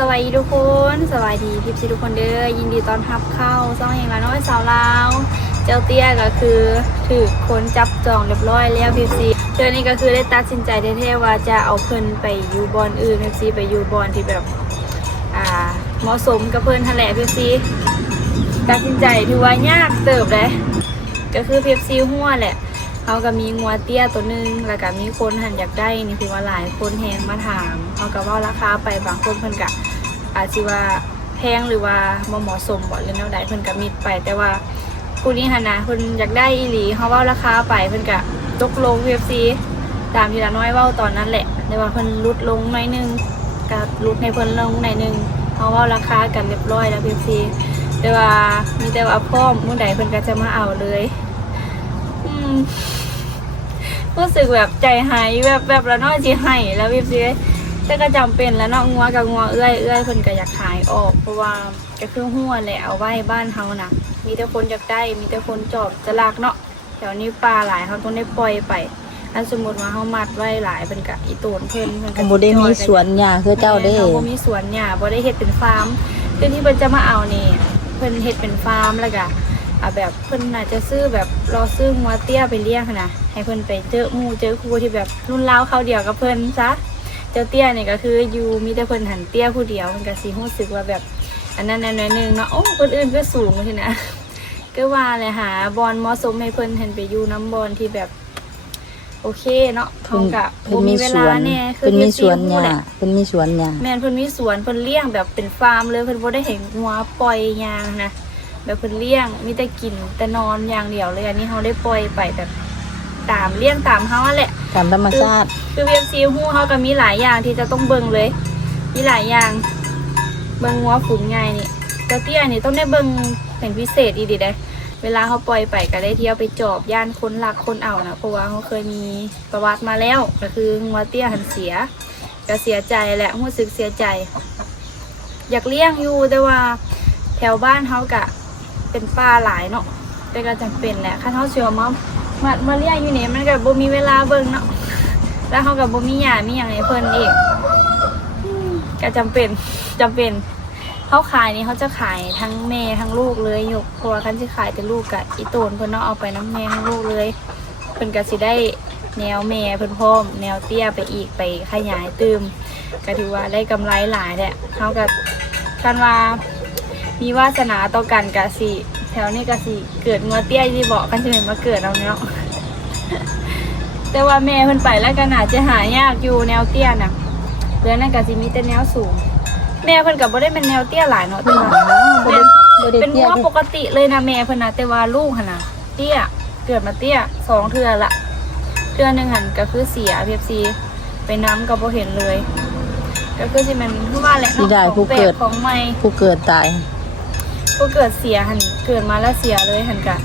สวัสดีทุกคนสวัสดีพี่ทุกคนเด้อยินดีต้อนรับเข้าซ่องอย่างละน้อยสาวลาวเจ้าเตี้ยก็คือถือคนจับจองเรียบร้อยแล้วพี่เดือนนี้ก็คือได้ตัดสินใจแท้ๆว่าจะเอาเพิ่นไปอยู่บอลอื่นพี่ไปอยู่บอลที่แบบเหมาะสมกับเพิ่นทะเลพี่ตัดสินใจถือว่ายากเติบเลยก็คือพี่หัวแหละเขาก็มีงัวเตี้ยตัวนึงแล้วก็มีคนหันอยากได้นี่คือว่าหลายคนแฮงมาถามเขาก็ว่าราคาไปบางคนเพิ่นก็อาจสิว่าแพงหรือว่าบ่เหมาะสมบ่หรือแนวใดเพิ่นก็มิดไปแต่ว่าผู้นี้หั่นน่ะเพิ่นอยากได้อีหลีเขาว่าราคาไปเพิ่นก็ตกลง FC ตามที่ละน้อยเว้าตอนนั้นแหละแต่ว่าเพิ่นลดลงหน่อยนึงก็ลดให้เพิ่นลงหน่อยนึงเขาว่าราคากันเรียบร้อยแล้ว FC แต่ว่ามีแต่ว่าพร้อมมื้อใดเพิ่นก็จะมาเอาเลยรู้สึกแบบใจหายแบบละน้อยสิหายแล้วพี่ซีแต่ก็จำเป็นแล้วเนาะงัวกับงัวเอื้อยเพิ่นก็อยากขายออกเพราะว่าก็คือหัวแหละเอาไว้บ้านเฮานะมีแต่คนอยากได้มีแต่คนจอบจะลากเนาะแถวนี้ปลาหลายเขาต้องได้ปล่อยไปอันสมมุติว่าเฮามัดไว้หลายเพิ่นก็อีโตนเพิ่นก็บ่ได้มีสวนหญ้าคือเจ้าเด้บ่มีสวนหญ้าบ่ได้เฮ็ดเป็นฟาร์มคือที่เพิ่นจะมาเอานี่เพิ่นเฮ็ดเป็นฟาร์มแล้วก็แบบเพิ่นน่าจะซื้อแบบรอซื้องัวเตี้ยไปเลี้ยงนะให้เพิ่นไปเจอหมู่เจอครูที่แบบรุ่นราวเขาเดียวกับเพิ่นซะเจ้าเตี้ยนี่ก็คืออยู่มีแต่เพิ่นหันเตี้ยผู้เดียวเพิ่นก็สิรู้สึกว่าแบบอันนั้นหน่อยนึงเนาะโอ้คนอื่นก็สูงใช่นะก็ว่าเลยหาบอลเหมาะสมให้เพิ่นเห็นไปอยู่น้ำบอลที่แบบโอเคเนาะเขาก็บ่มีเวลาแน่คือมีสวนหญ้าเพิ่นมีสวนหญ้าแม่นเพิ่นมีสวนเพิ่นเลี้ยงแบบเป็นฟาร์มเลยเพิ่นบ่ได้เห็นงัวปล่อยยางนะแบบเพิ่นเลี้ยงมีแต่กินแต่นอนอย่างเดียวเลยอันนี้เขาได้ปล่อยไปแบบตามเลี้ยงตามเขาแหละตามธรรมชาติคือVFCฮู้เขาก็มีหลายอย่างที่จะต้องเบิ่งเลยมีหลายอย่างเบิ่งงัวฝูงใหญ่นี่เจ้าเตี้ยนี่ต้องได้เบิ่งเป็นพิเศษอีดีเด้เวลาเขาปล่อยไปก็ได้เที่ยวไปจอบย่านคนรักคนเอานะเพราะว่าเขาเคยมีประวัติมาแล้วก็คืองัวเตี้ยหันเสียก็เสียใจแหละรู้สึกเสียใจอยากเลี้ยงอยู่แต่ว่าแถวบ้านเขากะเป็นป่าหลายเนาะแต่ก็จำเป็นแหละคันเฮาเชื่อมาเลี้ยงอยู่นี่มันก็บ่มีเวลาเบิ่งเนาะแล้วเฮาก็บ่มีหญ้ามีหยังให้เพิ่นอีกก็จำเป็นเฮาขายนี่เขาจะขายทั้งแม่ทั้งลูกเลยยกเพราะว่าคันสิขายแต่ลูกก็อีโตนเพิ่นเนาะเอาไปน้ำแม่ทั้งลูกเลยเพิ่นก็สิได้แนวแม่เพิ่นพร้อมแนวเตี้ยไปอีกไปขยายเติมก็ถือว่าได้กำไรหลายแหละเฮาก็คันว่ามีวาสนาต่อกันกะสิแถวนี้กะสิเกิดงัวเตี้ยที่บอกกันจะเห็นมาเกิดเอาเนาะ แต่ว่าแม่เพิ่นไปแล้วก็น่าจะหายากอยู่แนวเตี้ยน่ะเพื่อนนั่นกะสิมีแต่แนวสูงแม่เพิ่นก็บ่ได้เป็นแนวเตี้ยหลายเนาะแต่ว่าเป็นงัวปกติเลยนะแม่เพิ่นน่ะแต่ว่าลูกหั่นน่ะเตี้ยเกิดมาเตี้ย2เทื่อละเทื่อนึงหั่นก็คือเสีย PFC ไปน้ำก็บ่เห็นเลยก็คือสิมันคือว่าแหละเนาะผู้เกิดของใหม่ผู้เกิดตายก็เกิดเสียหันเกิดมาแล้วเสียเลยหันกะ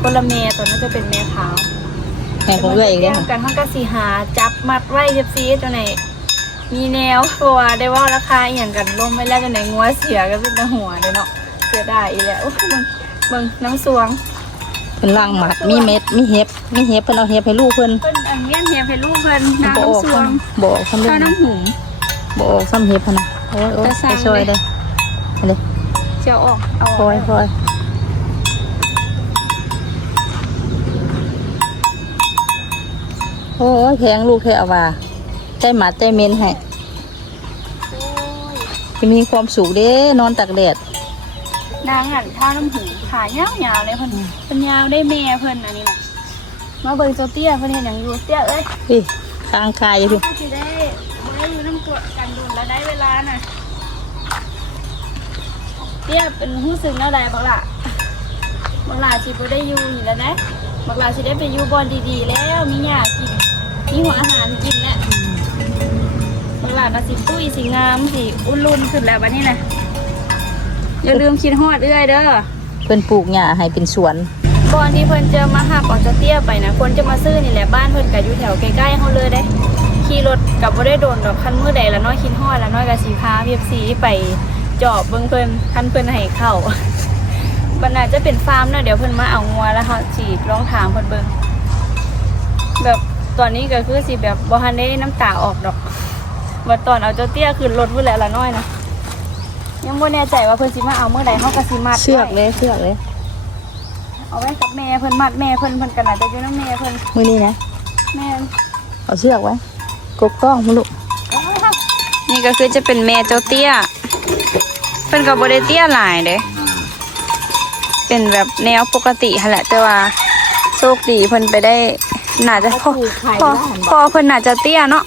คนละเมย์ตอนนั้นจะเป็นแม่ขาวแม่ของเอื้อยอีกแล้วกันทั้งกะสีหาจับมัดไว้เรียบซีตัวไหนมีแนวเพราะว่าได้ว่าราคาอย่างกันลงไม่แล้วกันไหนงัวเสียก็เป็นตะหัวเลยเนาะเสียได้อีแล้วมึงน้ำสวงเป็นล่างหมัดมีเม็ดมีเห็บเพิ่นเอาเห็บให้ลูกเพิ่นอันเงี้ยเห็บให้ลูกเพิ่นน้ำสวงบอกคำเรื่องน้ำหูบอกซ้ำเห็บพนะโอ้ยไปช่วยเลยเลยเจียวออกเอาคอยโอ้ยแทงลูกแค่เอาว่าใจหมาใจเมนให้จะมีความสุขเด้นอนตากแดดนางหันท่าน้ำหูขายาวเลยเพิ่นยาวได้แม่เพิ่นอันนี้น่ะมาเบิ่งเจ้าเตี้ยเพิ่นเห็นอย่างอยู่เตี้ยเอ้ยพี่คางคายอยู่พี่สิได้อยู่น้ำตัวกันดุนแล้วได้เวลาน่ะเตี้ยเป็นผู้สึกแนวใดบักล่ะสิบ่ได้อยู่นี่แล้วนะบักล่ะสิได้ไปอยู่บอนดีๆแล้วมีหญ้ากินมีหัวอาหารกินแล้วบักล่ะก็สิตุ้ยสิงามสิอุ่นรุ่นขึ้นแล้วบัดนี้น่ะอย่าลืมคิดฮอดเอื้อยเด้อเพิ่นปลูกหญ้าให้เป็นสวนก่อนที่เพิ่นจะมาหักออกจากเตี้ยไปนะคนจะมาซื้อนี่แหละบ้านเพิ่นก็อยู่แถวใกล้ๆเฮาเลยเด้ขี่รถกับบ่ได้โดนดอกคันมื้อใดละน้อยคิดฮอดละน้อยก็สิพา PFC ไปจอบเบิ่งเพิ่นคันเพิ่นให้เข้าบัดน่าจะเป็นฟาร์มเนาะเดี๋ยวเพิ่นมาเอางัวแล้วเฮาสิลองถามเพิ่นเบิ่งแบบตอนนี้ก็คือสิแบบบ่ทันได้น้ำตาออกดอกว่าตอนเอาเจ้าเตี้ยขึ้นรถพุ่นแหละละน้อยนะ ยังบ่แน่ใจว่าเพิ่นสิมาเอาเมื่อใดเฮาก็สิมัด เชือกเลยเชือกเลย เอาไว้กับแม่เพิ่นมัดแม่เพิ่นก็น่าจะอยู่นำแม่เพิ่น มือนี้นะ แม่น เอาเชือกไว้กบกล้องมาลูก นี่ก็คือจะเป็นแม่เจ้าเตี้ยเพิ่นก็บ่ได้เตี้ยหลายเด้เป็นแบบแนวปกติหั่นแหละแต่ว่าโชคดีเพิ่นไปได้น่าจะพอเพิ่นน่าจะเตี้ยเนาะ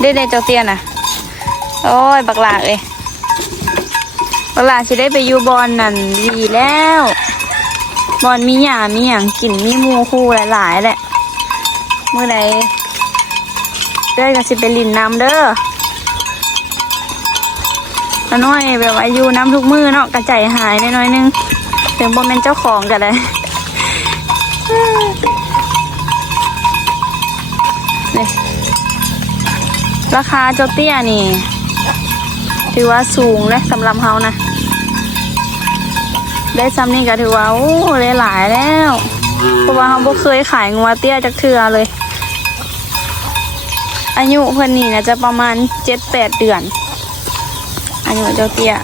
ได้เจ้าเตี้ยน่ะโอ้ยบักหลาเอ้ยบักหลาสิได้ไปอยู่บอนนั่นดีแล้วบอนมีหญ้ามีหยังกินมีหมู่คู่หลายๆแหละมื้อใดเด้อก็สิไปลินน้ำเด้อละน้อยแบบว่าอยู่น้ำทุกมือเนาะกระใจหายน้อยนึงถึงบ่แม่นเจ้าของกันเลยนี่ราคาเจ้าเตี้ยนี่ถือว่าสูงเลยสำหรับเฮานะได้ซ้ำนี่ก็ถือว่าโอ้ได้หลายแล้วเพราะว่าเฮาบ่เคยขายงัวเตี้ยจักเทื่อเลยอายุเพิ่นนี่นะจะประมาณ 7-8 เดือนอายุเจ้าเตี้ย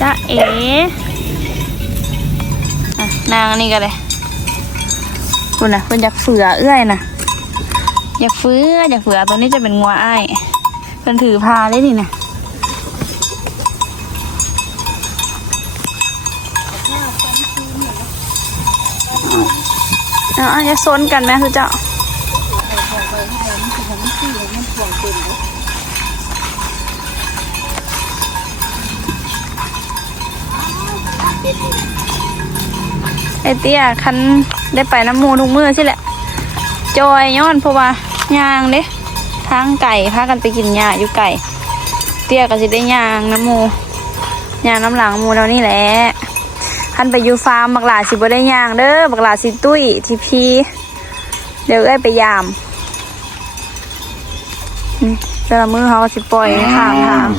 จ้าเอ๋นางนี่ก็เลยคุณนะเพิ่นอยากเฟือเอื้อยนะอยากเฟือตัวนี้จะเป็นงัวอ้ายเพิ่นถือพาเลยนี่นะเอาจะซนกันไหมคือเจ้าไอเตี้ยคันได้ไปน้ำมูทุกมือใช่แหละจอยย้อนเพราะว่ายางเด้ทางไก่พากันไปกินหญ้าอยู่ไก่เตี้ยก็สิได้ยางน้ำมูยางน้ำหลังมูเรานี่แหละคันไปอยู่ฟาร์มบักหลาสิบ่ได้ยางเด้อบักหลาสิตุ้ยทีพีเดี๋ยวไปยามแต่ละมือเขาก็สิปล่อยข้างทาง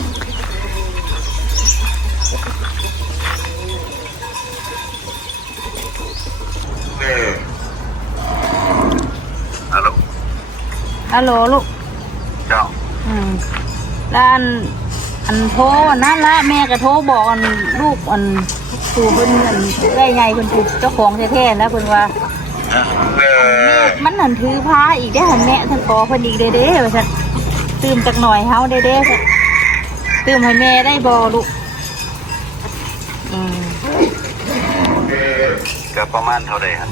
ฮัลโหลลูก เจ้า แล้วอันโทรนั่นละแม่ก็โทรบอกอันลูกอันสู่เพิ่นอันได้ไงเพิ่นถูกเจ้าของแท้ๆนะเพิ่นว่าแม่มันหันถือพาอีกได้หันแม่ท่านขอเพิ่นอีกเด้ว่าซั่นตื่มจักหน่อยเฮาเด้ซั่นตื่มให้แม่ได้บ่ลูกก็ประมาณเท่าไหร่ครับ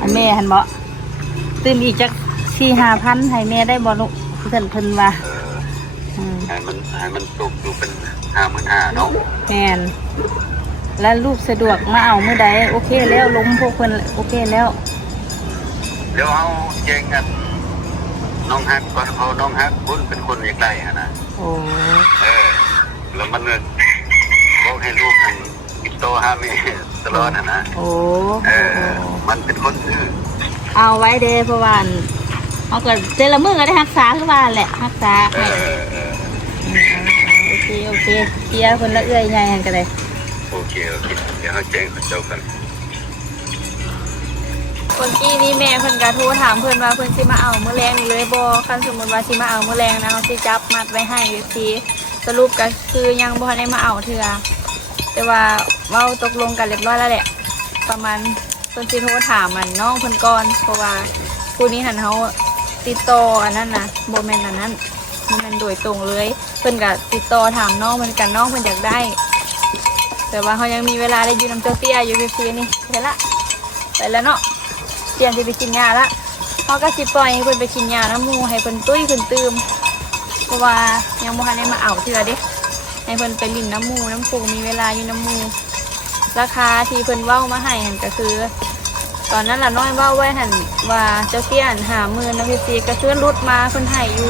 อันแม่หันบ่ตื่มอีกจัก 4-5,000ให้แม่ได้บ่ลูกเพิ่นว่าให้มันตกอยู่เป็น55,000เนาะแม่นแล้วลูกสะดวกมาเอาเมื่อใดโอเคแล้วล้มพวกเพิ่นโอเคแล้วเดี๋ยวเอาแจ้งกันน้องฮักก่อนเพราะน้องฮักคุณเป็นคนใกล้ๆนะโอ้แล้วมันบอกให้ลูกให้ติดต่อหาแม่ตลอดนะโอ้มันเป็นคนซื่อเอาไว้เด้เพราะว่าเอาก็เจละมื้อก็ได้รักษาคือว่าแหละรักษาโอเคเสียคนละเอื้อยใหญ่หั่นก็ได้โอเคเดี๋ยวแจ้งเจ้ากันคนกี้นี่แม่เพิ่นก็โทรถามเพิ่นว่าเพิ่นสิมาเอามื้อแรงนี่เลยบ่คันสมมุติว่าสิมาเอามื้อแรงนะเฮาสิจับมัดไว้ให้อยู่ทีสรุปก็คือยังบ่ทันได้มาเอาเทื่อแต่ว่าเว้าตกลงกันเรียบร้อยแล้วแหละประมาณเพิ่นสิโทรถามมันน้องเพิ่นก่อนเพราะว่าผู้นี้หันเฮาติดต่ออันนั้นนะบ่แม่นอันนั้นมันโดยตรงเลยเพิ่นก็ติดต่อถามน้องเพิ่นกันน้องเพิ่นอยากได้แต่ว่าเขายังมีเวลาได้อยู่น้ำเจ้าเตี้ยอยู่พี่นี่เห็นละไปแล้วเนาะเตรียมจะไปกินยาละเขาก็สิปล่อยให้เพิ่นไปกินยาน้ำมูให้เพิ่นตุ้ยเพิ่นตื่มเพราะว่ายังบ่ทันได้มาเอาเทื่อเด้ให้เพิ่นไปลิ้นน้ำมูน้ำปูมีเวลาอยู่น้ำมูราคาที่เพิ่นเว้ามาให้หันก็คือตอนนั้นละน้อยเว้าไว้หันว่าเจ้าเตี้ยน50,000นะพี่ก็ซื้อรถมาเพิ่นให้อยู่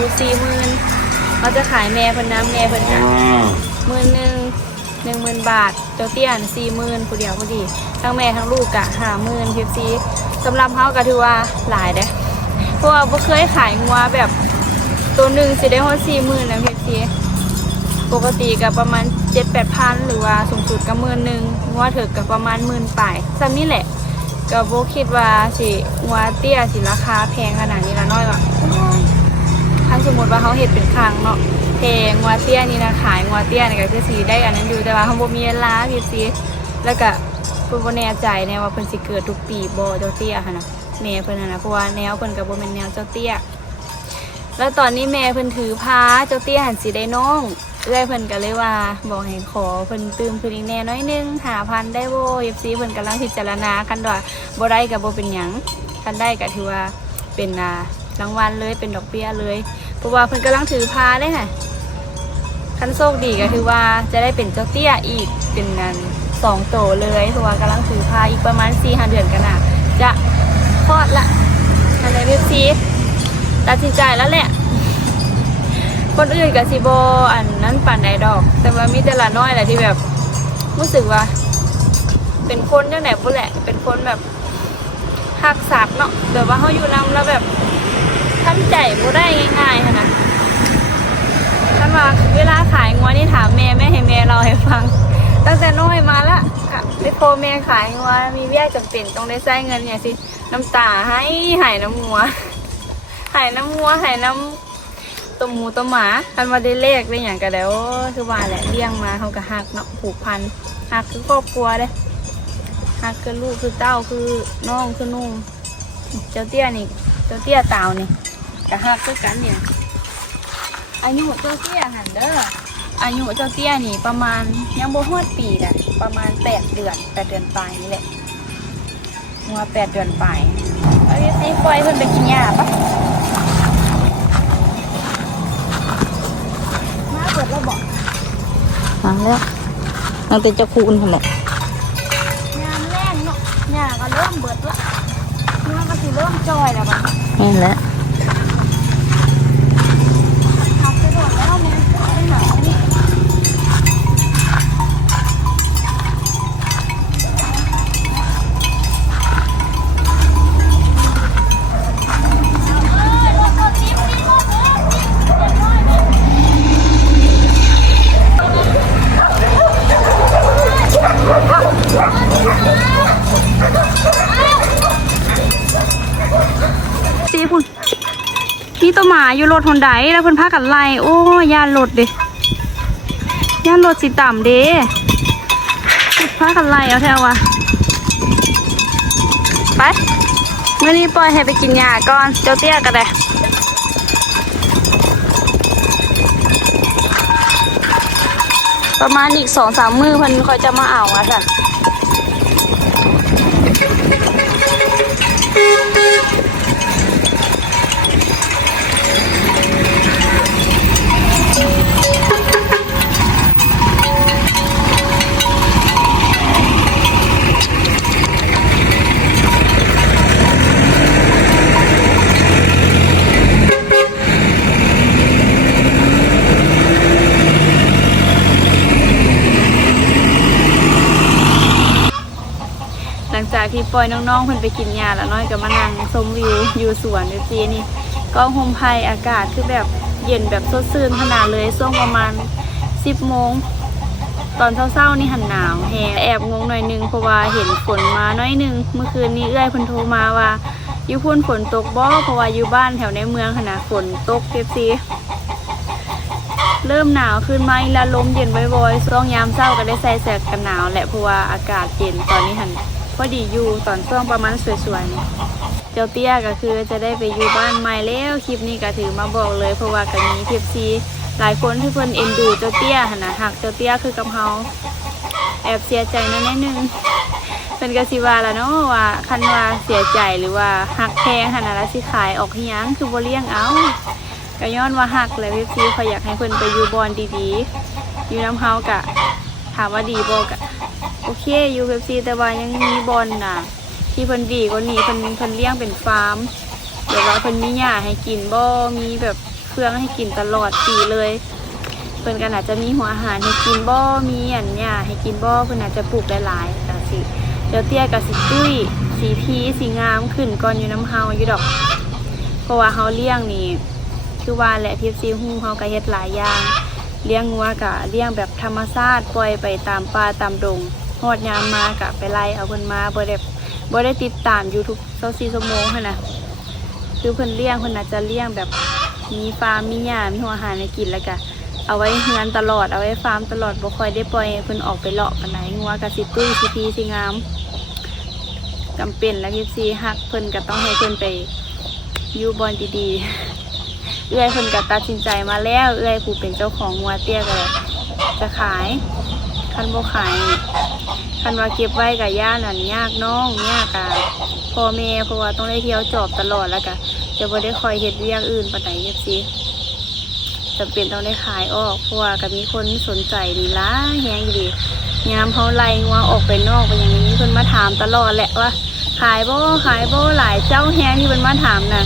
40,000เขาจะขายแม่เพิ่นน้ำแม่เพิ่นน่ะ10,000 บาทเจ้าเตี้ยน40,000ผู้เดียวพอดีทั้งแม่ทั้งลูกกะ50,000พี่สำหรับเฮาก็ถือว่าหลายเด้เพราะว่าบ่เคยขายงัวแบบตัวหนึ่งสิได้ฮอด40,000นะพี่ป ปกติก็ประมาณ 7-8 พันหรือว่าสูงสุดก็10,000งัวเถิกก็ประมาณ10,000ปลายซ้ำนี่แหละก็บ่คิดว่าสิงัวเตี้ยสิราคาแพงขนาดนี้ละน้อยว่าถ้าสมมติว่าเขาเฮ็ดเป็นครั้งเนาะแพงงัวเตี้ยนี่นะขายงัวเตี้ยนี่ก็คือสิได้อันนั้นอยู่แต่ว่าเฮาบ่มีเวลาพี่สิแล้วก็เพิ่นบ่แน่ใจแน่ว่าเพิ่นสิเกิดทุกปีบ่เจ้าเตี้ยหั่นน่ะแม่เพิ่นน่ะนะเพราะว่าแนวเพิ่นก็บ่แม่นแนวเจ้าเตี้ยแล้วตอนนี้แม่เพิ่นถือพาเจ้าเตี้ยหันสิได้น้องเอื้อยเพิ่นก็เลยว่าบอกให้ขอเพิ่นตื่มเพิ่นอีกแน่น้อยนึง5,000ได้บ่ FC เพิ่นกำลังพิจารณาคันว่าบ่ได้ก็บ่เป็นหยังคันได้ก็ถือว่าเป็นรางวัลเลยเป็นดอกเบี้ยเลยเพราะว่าเพิ่นกำลังถือพาได้น่ะคันโชคดีก็ถือว่าจะได้เป็นเจ้าเตี้ยอีกเป็น2โตเลยเพราะว่ากำลังถือพาอีกประมาณ 4-5 เดือนกันน่ะจะคลอดละอันนี้ FC ตัดสินใจแล้วแหละคนอื่นกับซีโบอันนั้นปั่นไดดอกแต่ว่ามีแต่ละน้อยแหละที่แบบรู้สึกว่าเป็นคนจังไหนพุ่นแหละเป็นคนแบบหักสักเนาะแบบว่าเขาอยู่นำแล้วแบบท่านใจบ่ได้ง่ายๆนะท่านว่าเวลาขายงัวนี่ถามแม่ให้แม่เราให้ฟังตั้งแต่น้อยมาละไม่พอแม่ขายงัวมีเบี้ยจำเป็นต้องได้ใช้เงินอย่างสิน้ำตาให้หายน้ำงัวหายน้ำงัวหายน้ำตัวหมูตัวหมาคันมาได้เลขได้อย่างกันแล้วคือว่าแหละเลี้ยงมาเขาก็หักเนาะผูกพันหักคือครอบครัวเด้หักคือลูกคือเต้าคือน้องคือนุ่งเจ้าเตี้ยนี่เจ้าเตี้ยเต่านี่ก็หักคือกันเนี่ยอายุเจ้าเตี้ยหันเด้ออายุเจ้าเตี้ยนี่ประมาณยังบ่ฮอดปีแหละประมาณ8 เดือนปลายนี่แหละงัว8 เดือนปลายเอาดิสิปล่อยเพิ่นไปกินหญ้าปะเปิดแล้วบอกมาแล้วมันเป็นเจ้าคูณค่ะหมดงานแรกเนาะงานก็เริ่มเบิดละงานก็สิเริ่มจอยแล้วบ้างนี่แหละขับไปโดดแล้วแม่ไม่หนาวนี่พี่ตัวหมาอยู่รถหนไดแล้วเพิ่นพากันไล่โอ้ย่านรถเด้ย่านรถสิต่ำเด้พากันไล่เอาแถววะไปเมื่อนี้ปล่อยให้ไปกินหญ้าก่อนเจ้าเตี้ยกันเลยประมาณอีก2-3 มื้อเพิ่นค่อยจะมาเอาค่ะหลังจากที่ปล่อยน้องๆเพิ่นไปกินหญ้าแล้วน้อยก็มานั่งชมวิวอยู่สวนดูสินี่ก็โฮมไพอากาศคือแบบเย็นแบบสดชื่นขนาดเลยช่วงประมาณ10 โมงตอนเช้าๆนี่หันหนาวแฮแอบงงหน่อยนึงเพราะว่าเห็นฝนมาน้อยนึงเมื่อคืนนี้เอื้อยเพิ่นโทรมาว่าอยู่พุ่นฝนตกบ่เพราะว่าอยู่บ้านแถวในเมืองขนาดฝนตกเป๊ะเริ่มหนาวขึ้นมาแล้วลมเย็นบ่อยๆช่วงยามเช้าก็ได้ใส่เสื้อกันหนาวแหละเพราะว่าอากาศเย็นตอนนี้หันพอดีอยู่ตอนช่วงประมาณสวยๆเจ้าเตี้ยก็คือจะได้ไปอยู่บ้านใหม่แล้วคลิปนี้ก็ถือมาบอกเลยเพราะว่าก็มีFCหลายคนที่เพิ่นเอ็นดูเจ้าเตี้ยหั่นน่ะหักเจ้าเตี้ยคือกับเฮาแอบเสียใจนิดนึงเพิ่นก็สิว่าล่ะเนาะว่าคันว่าเสียใจหรือว่าหักแพงหั่นน่ะแล้วสิขายออกอีหยังคือบ่เลี้ยงเอาก็ย้อนว่าหักแล้วFCเขาอยากให้เพิ่นไปอยู่บอนดีๆอยู่นำเฮาก็ถามว่าดีบ่ก็โอเคอยู่แต่ว่ายังมีบอลน่ะที่เพิ่นดีกว่านี้เพิ่นเลี้ยงเป็นฟาร์มเดี๋ยวว่าเพิ่นมีหญ้าให้กินบ่มีแบบเครื่องให้กินตลอดปีเลยเพิ่นก็อาจจะมีหัวอาหารให้กินบ่มีหญ้าให้กินบ่เพิ่นอาจจะปลูกหลายๆจังซี่เดี๋ยวเตี้ยก็สิตุ้ยสีพีสีงามขึ้นก่อนอยู่น้ำเฮาอยู่ดอกเพราะว่าเฮาเลี้ยงนี่คือว่าแหละ PFC ฮู้เฮาก็เฮ็ดหลายอย่าง เลี้ยงงัวกะเลี้ยงแบบธรรมชาติปล่อยไปตามป่าตามดงฮอดยามมากะไปไล่เอาเพิ่นมาบ่ได้ติดตามอยู่ทุก24ชั่วโมงหั่นน่ะคือเพิ่นเลี้ยงเพิ่นน่ะจะเลี้ยงแบบมีฟาร์มมีหญ้ามีหัวอาหารให้กินแล้วก็เอาไว้เฮือนตลอดเอาไว้ฟาร์มตลอดบ่ค่อยได้ปล่อยให้เพิ่นออกไปเลาะปานใดงัวก็สิตุ้ยสิพีสิงามจำเป็นแล้วพี่ฮักเพิ่นก็ต้องให้เพิ่นไปอยู่บอนดีๆเอื้อยเพิ่นก็ตัดสินใจมาแล้วเอื้อยผู้เป็นเจ้าของงัวเตี้ยก็จะขายคันบ่ขายคันว่าเก็บไว้กับย่านั่นยากน้องยากะพ่อแม่เพราะว่าต้องได้เที่ยวจอบตลอดแล้วก็จะบ่ได้คอยเฮ็ดเวียกอื่นปานใดพี่จำเป็นต้องได้ขายออกเพราะว่าก็มีคนสนใจนี่ล่ะแฮงอยู่ดิยามเฮาไล่งัวออกไปนอกไปอย่างนี้เพิ่นมาถามตลอดแหละว่าขายบ่หลายเจ้าแฮงที่เพิ่นมาถามน่ะ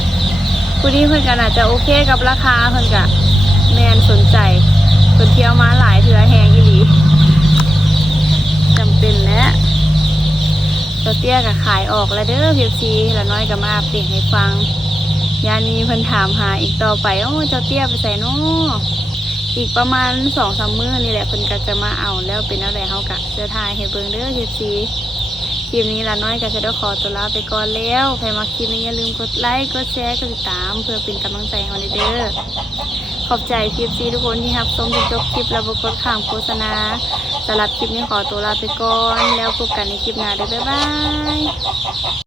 ผู้นี้เพิ่นก็น่าจะโอเคกับราคาเพิ่นก็แม่นสนใจเพิ่นเที่ยวมาหลายเทื่อแฮงอีหลีจำเป็นแล้วตัวเตี้ยก็ขายออกแล้วเด้อพี่ละน้อยก็มาอัปเดตให้ฟังยานนี้เพิ่นถามหาอีกต่อไปโอ้เจ้าเตี้ยไปใส่น้ออีกประมาณ 2-3 มื้อนี่แหละเพิ่นก็จะมาเอาแล้วเป็นอะไรเฮากะจะถ่ายให้เบิ่งเด้อพี่คลิปนี้ละน้อยก็จะได้ขอตัวลาไปก่อนแล้วใครมาคลิปนี้อย่าลืมกดไลค์กดแชร์กดติดตามเพื่อเป็นกำลังใจให้เราเด้อขอบใจพี่ทุกคนที่รับชมจนจบคลิปแล้วบ่กดข้ามโฆษณาสำหรับคลิปนี้ขอตัวลาไปก่อนแล้วพบกันในคลิปหน้าเด้อบ๊ายบาย